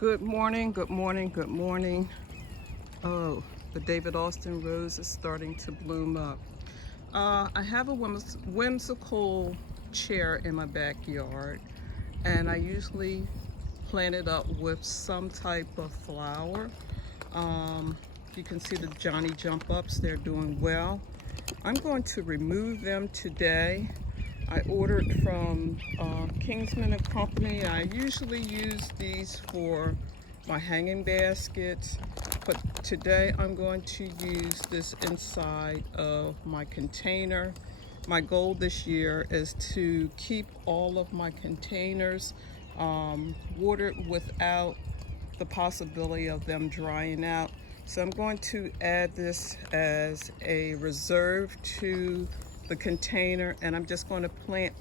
Good morning, good morning, good morning. Oh, the David Austin rose is starting to bloom up. I have a whimsical chair in my backyard, and I usually plant it up with some type of flower. You can see the Johnny jump ups, they're doing well. I'm going to remove them today. I ordered from Kingsman & Company. I usually use these for my hanging baskets, but today I'm going to use this inside of my container. My goal this year is to keep all of my containers watered without the possibility of them drying out. So I'm going to add this as a reserve to the container, and I'm just going to plant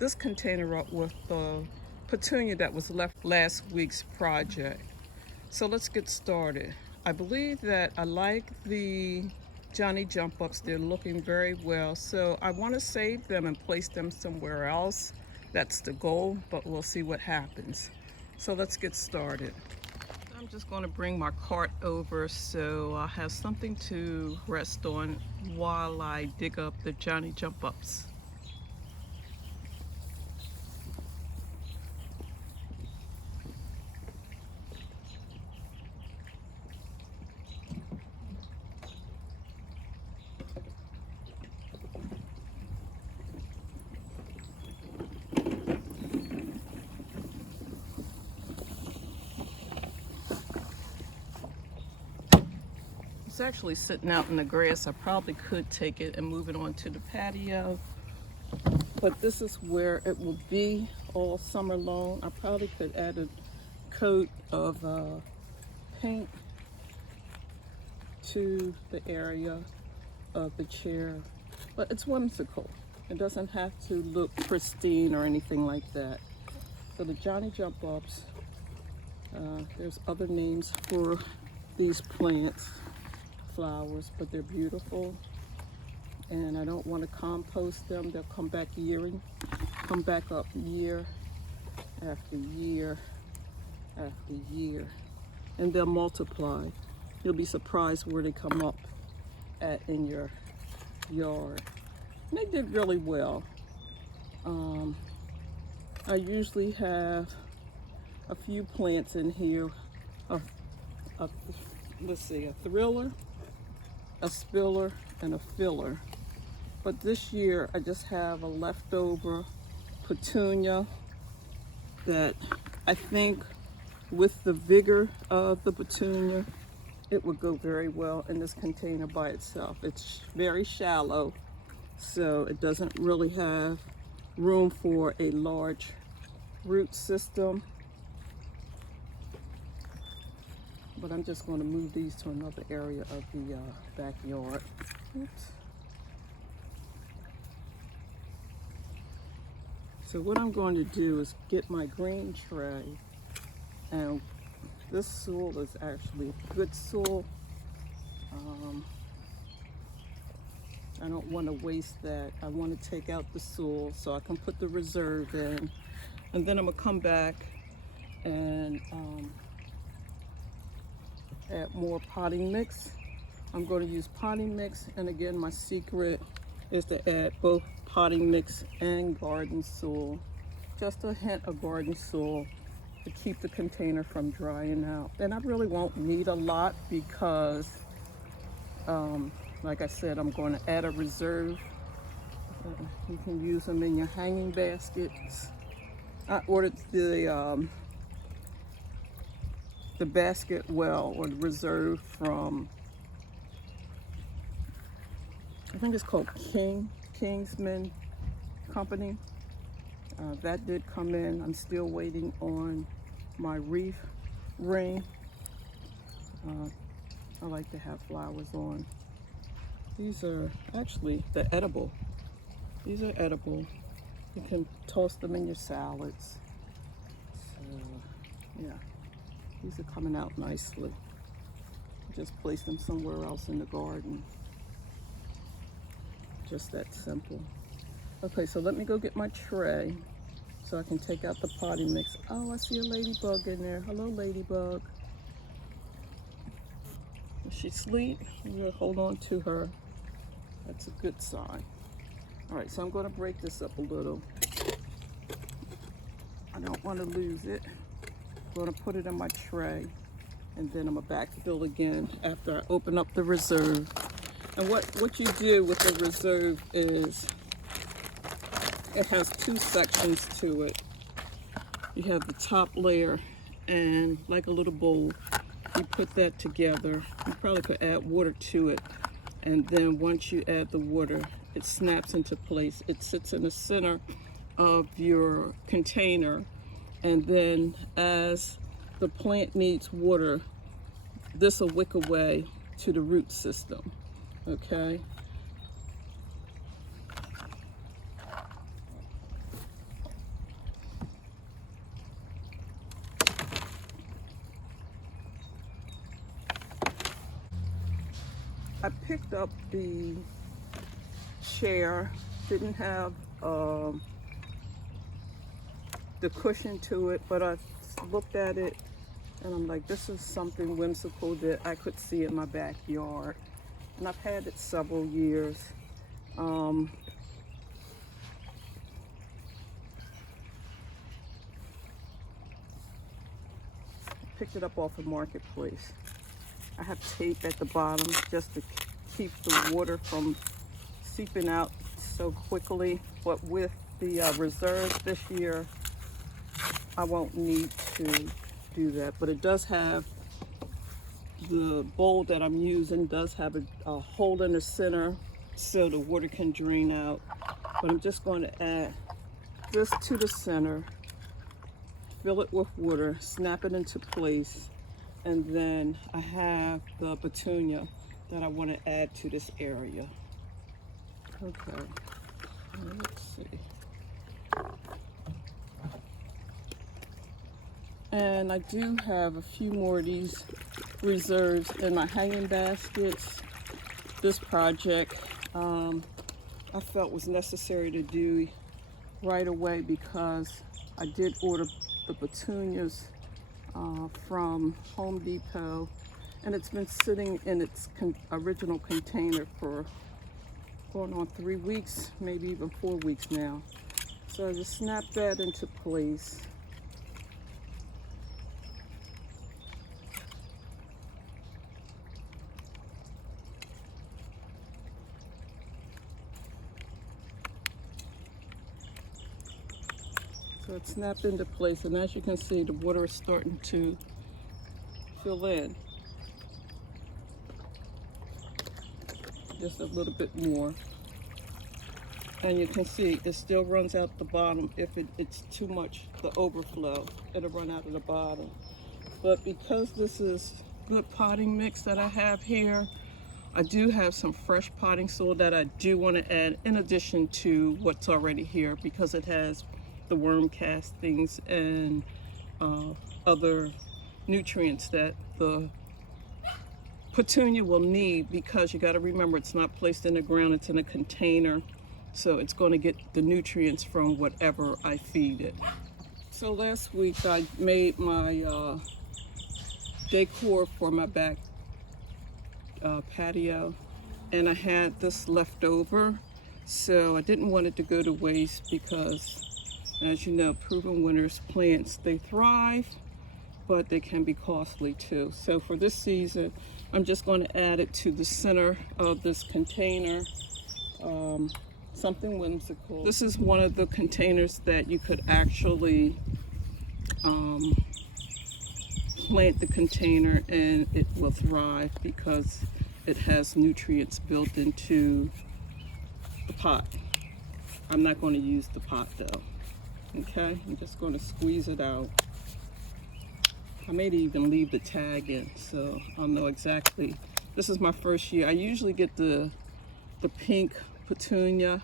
this container up with the petunia that was left last week's project. So let's get started. I believe that I like the Johnny jump ups. They're looking very well. So I want to save them and place them somewhere else. That's the goal, but we'll see what happens. So let's get started. I'm just going to bring my cart over so I'll have something to rest on while I dig up the Johnny jump ups. It's actually sitting out in the grass. I probably could take it and move it onto the patio, but this is where it will be all summer long. I probably could add a coat of paint to the area of the chair, but it's whimsical. It doesn't have to look pristine or anything like that. So the Johnny jump ups, there's other names for these plants, flowers, but they're beautiful, and I don't want to compost them. They'll come back up year after year after year, and they'll multiply. You'll be surprised where they come up at in your yard. And they did really well. I usually have a few plants in here, let's see, a thriller, a spiller, and a filler. But this year I just have a leftover petunia that I think with the vigor of the petunia, it would go very well in this container by itself. It's very shallow, so it doesn't really have room for a large root system. But I'm just going to move these to another area of the backyard. Oops. So what I'm going to do is get my green tray, and this soil is actually good soil. I don't want to waste that. I want to take out the soil so I can put the reserve in, and then I'm going to come back and add more potting mix. I'm going to use potting mix, and again, my secret is to add both potting mix and garden soil. Just a hint of garden soil to keep the container from drying out. And I really won't need a lot because, like I said, I'm going to add a reserve. You can use them in your hanging baskets. I ordered the basket well, or the reserve, from, I think it's called Kingsman Company. That did come in. I'm still waiting on my wreath ring. I like to have flowers on. These are actually, they're edible. These are edible. You can toss them in your salads. So, yeah. These are coming out nicely. Just place them somewhere else in the garden. Just that simple. Okay, so let me go get my tray so I can take out the potting mix. Oh, I see a ladybug in there. Hello, ladybug. Is she asleep? I'm gonna hold on to her. That's a good sign. All right, so I'm gonna break this up a little. I don't want to lose it. I'm gonna put it in my tray, and then I'm gonna backfill again after I open up the reserve. And what you do with the reserve is it has two sections to it. You have the top layer and like a little bowl. You put that together. You probably could add water to it. And then once you add the water, it snaps into place. It sits in the center of your container. And then as the plant needs water, this will wick away to the root system, okay? I picked up the chair, didn't have the cushion to it, but I looked at it and I'm like, this is something whimsical that I could see in my backyard. And I've had it several years. Picked it up off the marketplace. I have tape at the bottom just to keep the water from seeping out so quickly. But with the reserve this year, I won't need to do that. But it does have, the bowl that I'm using does have a hole in the center so the water can drain out. But I'm just going to add this to the center, fill it with water, snap it into place, and then I have the petunia that I want to add to this area. Okay, let's see. And I do have a few more of these reserves in my hanging baskets. This project I felt was necessary to do right away because I did order the petunias from Home Depot, and it's been sitting in its original container for going on 3 weeks, maybe even 4 weeks now. So I just snapped that into place. So it snapped into place, and as you can see, the water is starting to fill in. Just a little bit more. And you can see it still runs out the bottom. If it's too much, the overflow, it'll run out of the bottom. But because this is good potting mix that I have here, I do have some fresh potting soil that I do want to add in addition to what's already here, because it has the worm castings and other nutrients that the petunia will need, because you got to remember it's not placed in the ground, it's in a container, so it's going to get the nutrients from whatever I feed it. So last week I made my decor for my back patio, and I had this left over, so I didn't want it to go to waste because, as you know, proven winners plants, they thrive, but they can be costly too. So for this season, I'm just going to add it to the center of this container, something whimsical. This is one of the containers that you could actually plant the container and it will thrive because it has nutrients built into the pot. I'm not going to use the pot though. Okay, I'm just going to squeeze it out. I may even leave the tag in so I'll know exactly. This is my first year. I usually get the pink petunia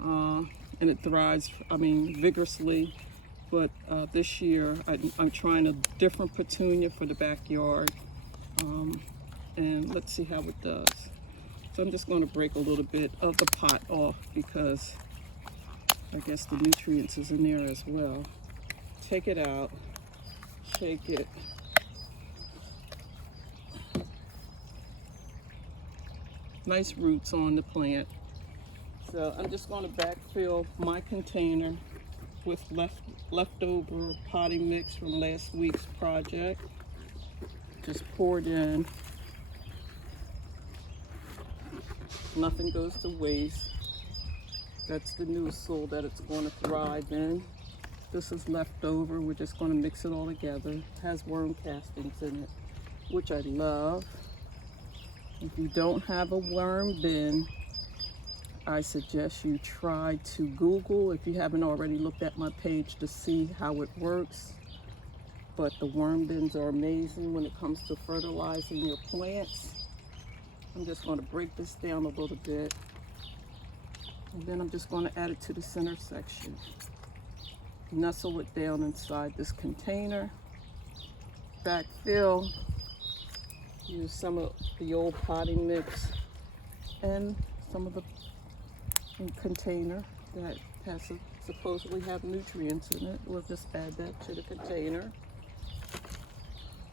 and it thrives, vigorously. But this year I'm trying a different petunia for the backyard, and let's see how it does. So I'm just going to break a little bit of the pot off because I guess the nutrients is in there as well. Take it out, shake it. Nice roots on the plant. So I'm just going to backfill my container with leftover potting mix from last week's project. Just pour it in. Nothing goes to waste. That's the new soil that it's going to thrive in. This is leftover. We're just going to mix it all together. It has worm castings in it, which I love. If you don't have a worm bin, I suggest you try to Google, if you haven't already looked at my page, to see how it works. But the worm bins are amazing when it comes to fertilizing your plants. I'm just going to break this down a little bit. And then I'm just going to add it to the center section. Nestle it down inside this container. Backfill. Use some of the old potting mix and some of the container that has supposedly have nutrients in it. We'll just add that to the container.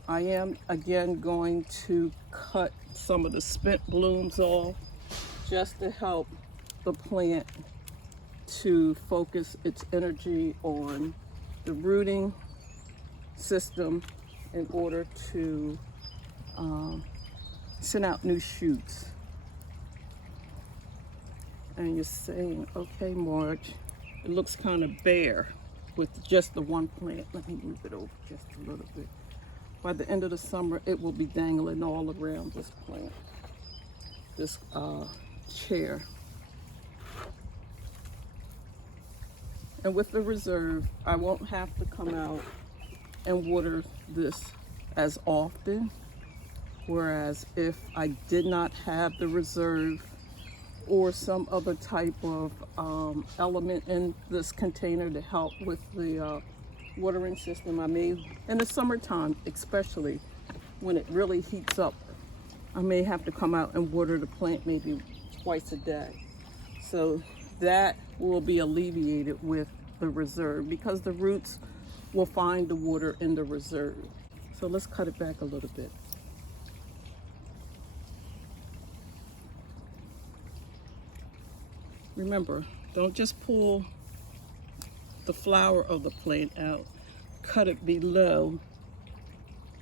I am again going to cut some of the spent blooms off just to help the plant to focus its energy on the rooting system in order to send out new shoots. And you're saying, okay, Marge, it looks kind of bare with just the one plant. Let me move it over just a little bit. By the end of the summer, it will be dangling all around this plant, this chair. And with the reserve, I won't have to come out and water this as often. Whereas if I did not have the reserve or some other type of element in this container to help with the watering system, I may, in the summertime especially, when it really heats up, I may have to come out and water the plant maybe twice a day. So that will be alleviated with the reserve because the roots will find the water in the reserve. So let's cut it back a little bit. Remember, don't just pull the flower of the plant out. Cut it below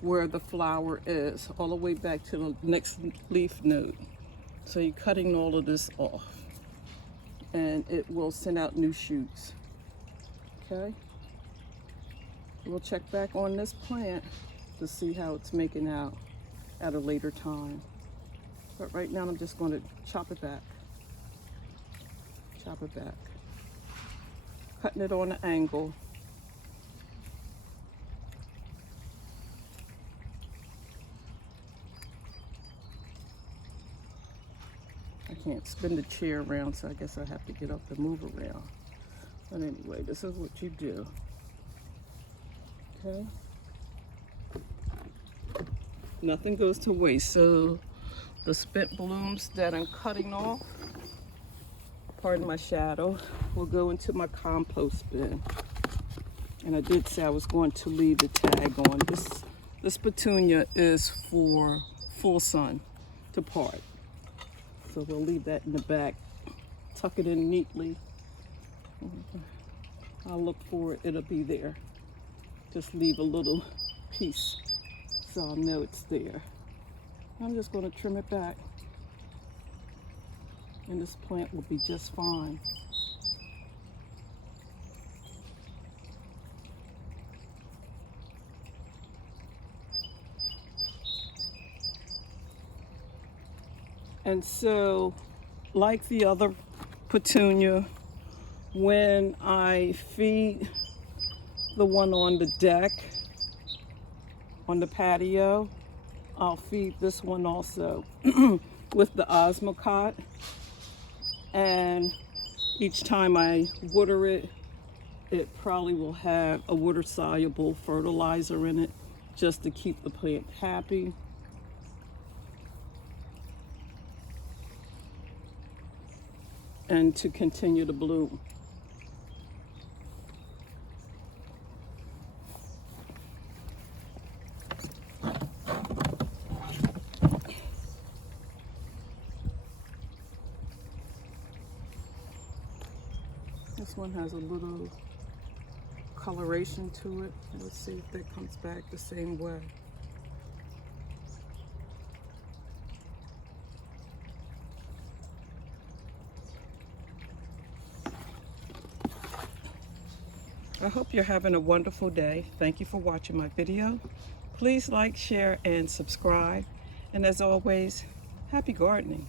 where the flower is, all the way back to the next leaf node. So you're cutting all of this off, and it will send out new shoots. Okay? We'll check back on this plant to see how it's making out at a later time. But right now I'm just going to chop it back. Chop it back. Cutting it on an angle. I can't spin the chair around, so I guess I have to get up to move around. But anyway, this is what you do. Okay? Nothing goes to waste. So the spent blooms that I'm cutting off, pardon my shadow, will go into my compost bin. And I did say I was going to leave the tag on. This petunia is for full sun to part. So we'll leave that in the back. Tuck it in neatly. I'll look for it, it'll be there. Just leave a little piece so I'll know it's there. I'm just going to trim it back. And this plant will be just fine. And so, like the other petunia, when I feed the one on the deck, on the patio, I'll feed this one also with the osmocot. And each time I water it, it probably will have a water-soluble fertilizer in it just to keep the plant happy. And to continue to bloom. This one has a little coloration to it. Let's see if that comes back the same way. I hope you're having a wonderful day. Thank you for watching my video. Please like, share, and subscribe. And as always, happy gardening.